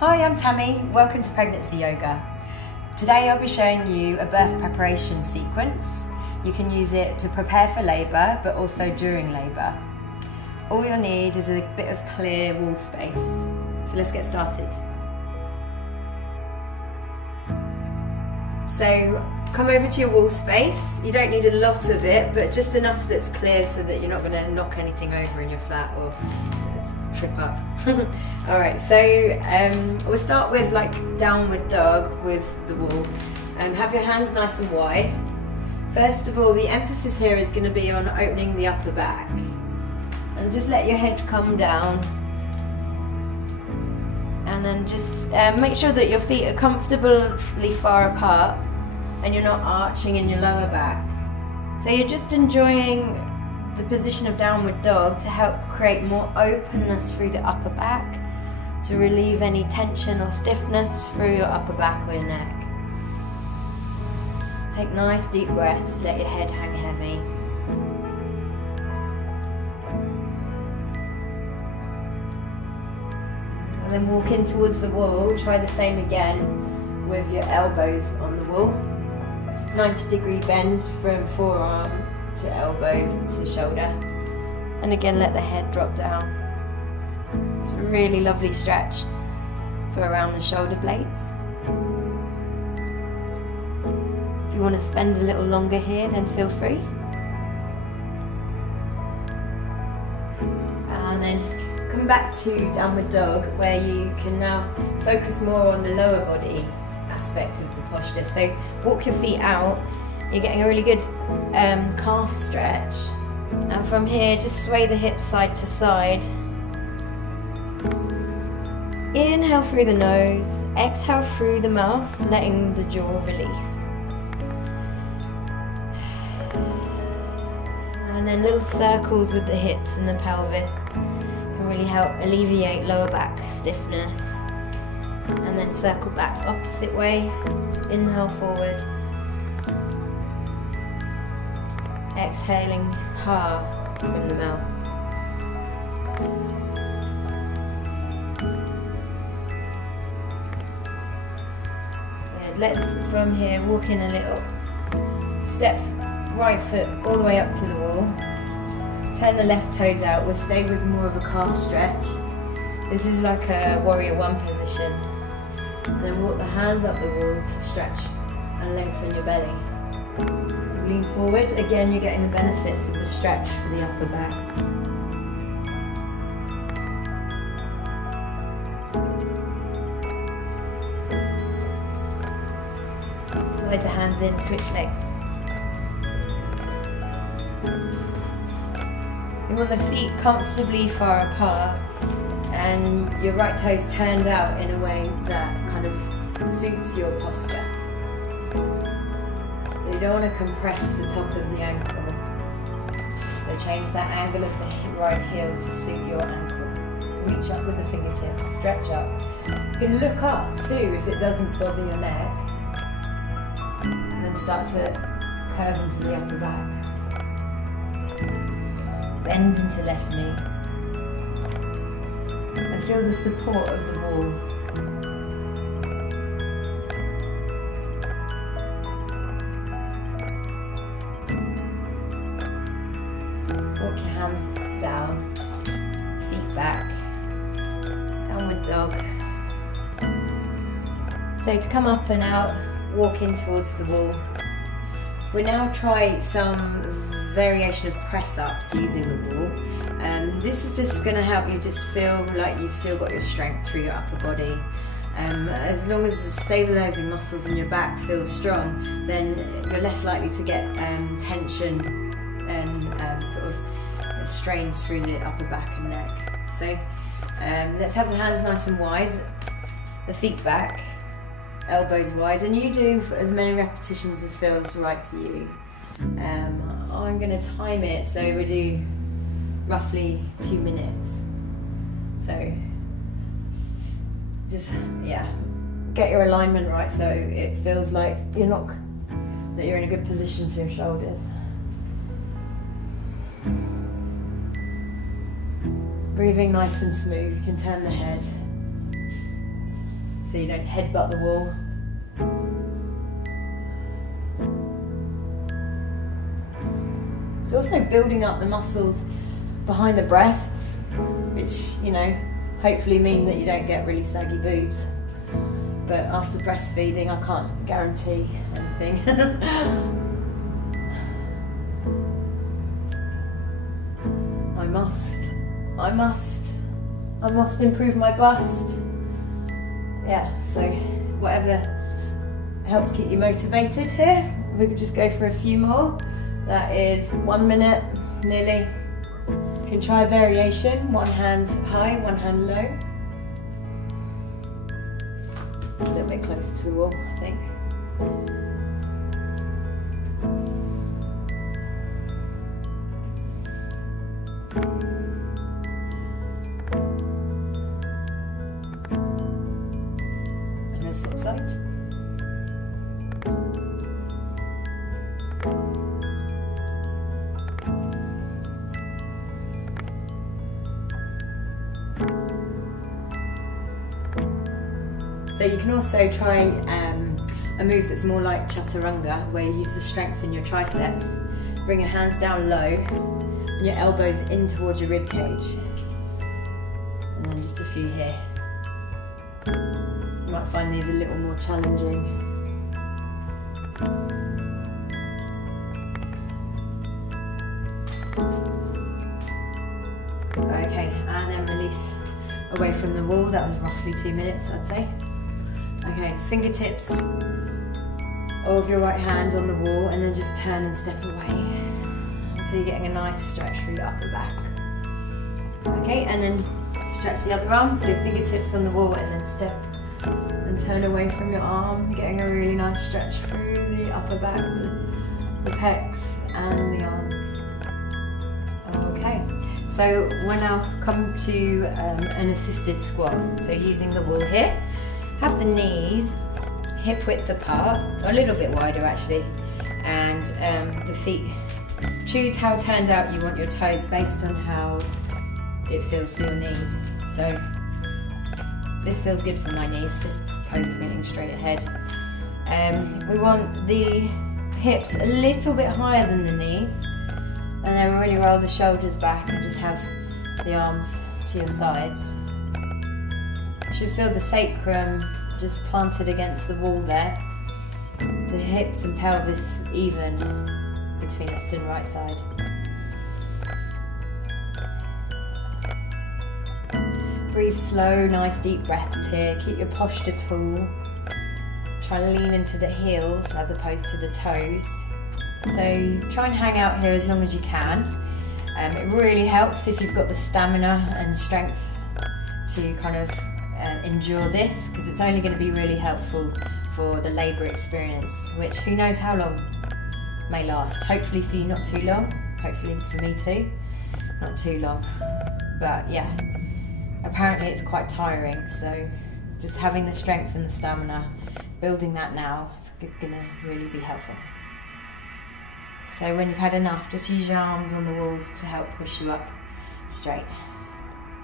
Hi, I'm Tammy. Welcome to Pregnancy Yoga. Today I'll be showing you a birth preparation sequence. You can use it to prepare for labour, but also during labour. All you'll need is a bit of clear wall space. So let's get started. So come over to your wall space. You don't need a lot of it, but just enough that's clear so that you're not going to knock anything over in your flat or trip up. Alright, so we'll start with like downward dog with the wall. Have your hands nice and wide. First of all, the emphasis here is going to be on opening the upper back. And just let your head come down. And then just make sure that your feet are comfortably far apart and you're not arching in your lower back. So you're just enjoying the position of downward dog to help create more openness through the upper back, to relieve any tension or stiffness through your upper back or your neck. Take nice deep breaths, let your head hang heavy. And then walk in towards the wall. Try the same again with your elbows on the wall. 90-degree bend from forearm to elbow to shoulder. And again, let the head drop down. It's a really lovely stretch for around the shoulder blades. If you want to spend a little longer here, then feel free. And then come back to downward dog, where you can now focus more on the lower body aspect of the posture. So walk your feet out. You're getting a really good calf stretch. And from here, just sway the hips side to side. Inhale through the nose, exhale through the mouth, letting the jaw release. And then little circles with the hips and the pelvis can really help alleviate lower back stiffness. And then circle back opposite way. Inhale forward. Exhaling ha from the mouth. Good. Let's from here walk in a little. Step right foot all the way up to the wall. Turn the left toes out. We'll stay with more of a calf stretch. This is like a warrior one position. And then walk the hands up the wall to stretch and lengthen your belly. Lean forward. Again, you're getting the benefits of the stretch for the upper back. Slide the hands in, switch legs. You want the feet comfortably far apart and your right toes turned out in a way that kind of suits your posture. So you don't want to compress the top of the ankle. So change that angle of the right heel to suit your ankle. Reach up with the fingertips, stretch up. You can look up too if it doesn't bother your neck. And then start to curve into the upper back. Bend into left knee. And feel the support of the wall. Walk your hands down, feet back, downward dog. So to come up and out, walk in towards the wall. We'll now try some variation of press-ups using the wall. This is just going to help you just feel like you've still got your strength through your upper body. As long as the stabilising muscles in your back feel strong, then you're less likely to get tension and sort of strains through the upper back and neck. So let's have the hands nice and wide, the feet back, elbows wide, and you do as many repetitions as feels right for you. I'm going to time it, so we do roughly 2 minutes. So just, yeah, get your alignment right so it feels like you're in a good position for your shoulders. Breathing nice and smooth. You can turn the head. so you don't headbutt the wall. It's also building up the muscles behind the breasts, which, you know, hopefully mean that you don't get really saggy boobs. But after breastfeeding, I can't guarantee anything. I must improve my bust. Yeah, so whatever helps keep you motivated here. We could just go for a few more. That is 1 minute, nearly. You can try a variation, one hand high, one hand low. A little bit closer to the wall, I think. And then swap sides. So you can also try a move that's more like chaturanga, where you use the strength in your triceps, bring your hands down low and your elbows in towards your rib cage. And then just a few here. You might find these a little more challenging. Okay, and then release away from the wall. That was roughly 2 minutes, I'd say. Okay, fingertips of your right hand on the wall, and then just turn and step away. And so you're getting a nice stretch through your upper back. Okay, and then stretch the other arm, so fingertips on the wall, and then step and turn away from your arm, getting a really nice stretch through the upper back, the pecs and the arms. Okay, so we'll now come to an assisted squat. So using the wall here. Have the knees hip width apart, or a little bit wider actually, and the feet. Choose how turned out you want your toes based on how it feels for your knees. So this feels good for my knees, just toe pointing straight ahead. We want the hips a little bit higher than the knees, and then really roll the shoulders back and just have the arms to your sides. You should feel the sacrum just planted against the wall there. The hips and pelvis even between left and right side. Breathe slow, nice deep breaths here. Keep your posture tall. Try and lean into the heels as opposed to the toes. So try and hang out here as long as you can. It really helps if you've got the stamina and strength to kind of endure this, because it's only going to be really helpful for the labour experience, which who knows how long may last. Hopefully for you not too long, hopefully for me too, not too long. But yeah, apparently it's quite tiring, so just having the strength and the stamina, building that now, it's going to really be helpful. So when you've had enough, just use your arms on the walls to help push you up straight.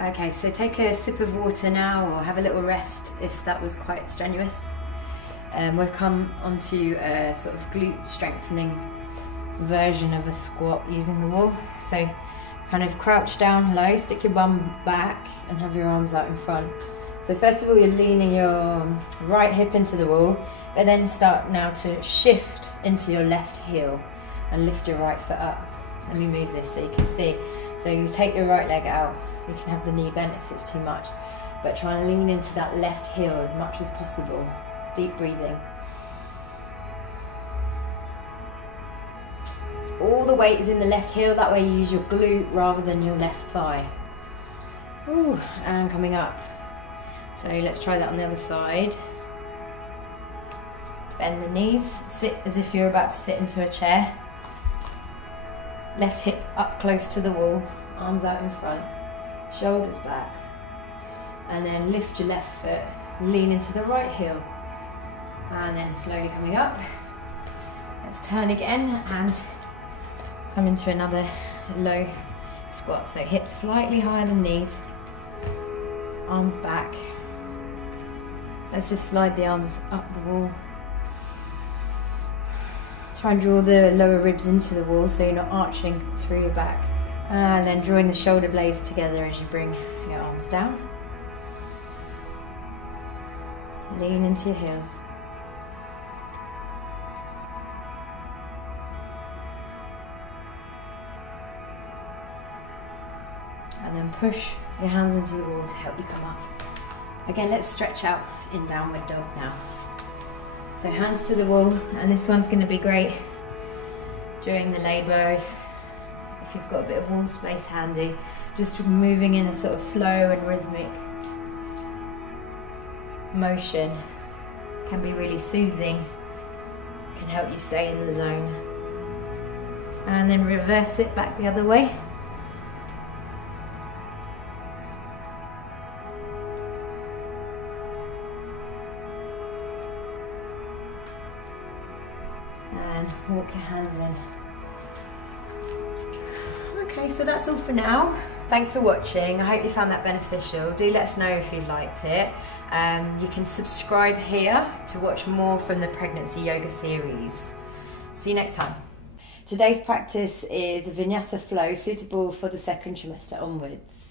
Okay, so take a sip of water now, or have a little rest if that was quite strenuous. We'll come onto a sort of glute strengthening version of a squat using the wall. So kind of crouch down low, stick your bum back and have your arms out in front. So first of all, you're leaning your right hip into the wall, but then start now to shift into your left heel and lift your right foot up. Let me move this so you can see. So you take your right leg out. You can have the knee bent if it's too much, but try and lean into that left heel as much as possible. Deep breathing. All the weight is in the left heel, that way you use your glute rather than your left thigh. Ooh, and coming up. So let's try that on the other side. Bend the knees, sit as if you're about to sit into a chair. Left hip up close to the wall, arms out in front. Shoulders back, and then lift your left foot, lean into the right heel, and then slowly coming up. Let's turn again and come into another low squat. So hips slightly higher than knees, arms back, Let's just slide the arms up the wall. Try and draw the lower ribs into the wall so you're not arching through your back. And then drawing the shoulder blades together as you bring your arms down. Lean into your heels. And then push your hands into the wall to help you come up. Again, let's stretch out in downward dog now. So hands to the wall, and this one's going to be great during the labour if you've got a bit of wall space handy. Just moving in a sort of slow and rhythmic motion can be really soothing, can help you stay in the zone. And then reverse it back the other way. And walk your hands in. Okay, so that's all for now. Thanks for watching. I hope you found that beneficial. Do let us know if you liked it. You can subscribe here to watch more from the Pregnancy Yoga series. See you next time. Today's practice is Vinyasa Flow, suitable for the second trimester onwards.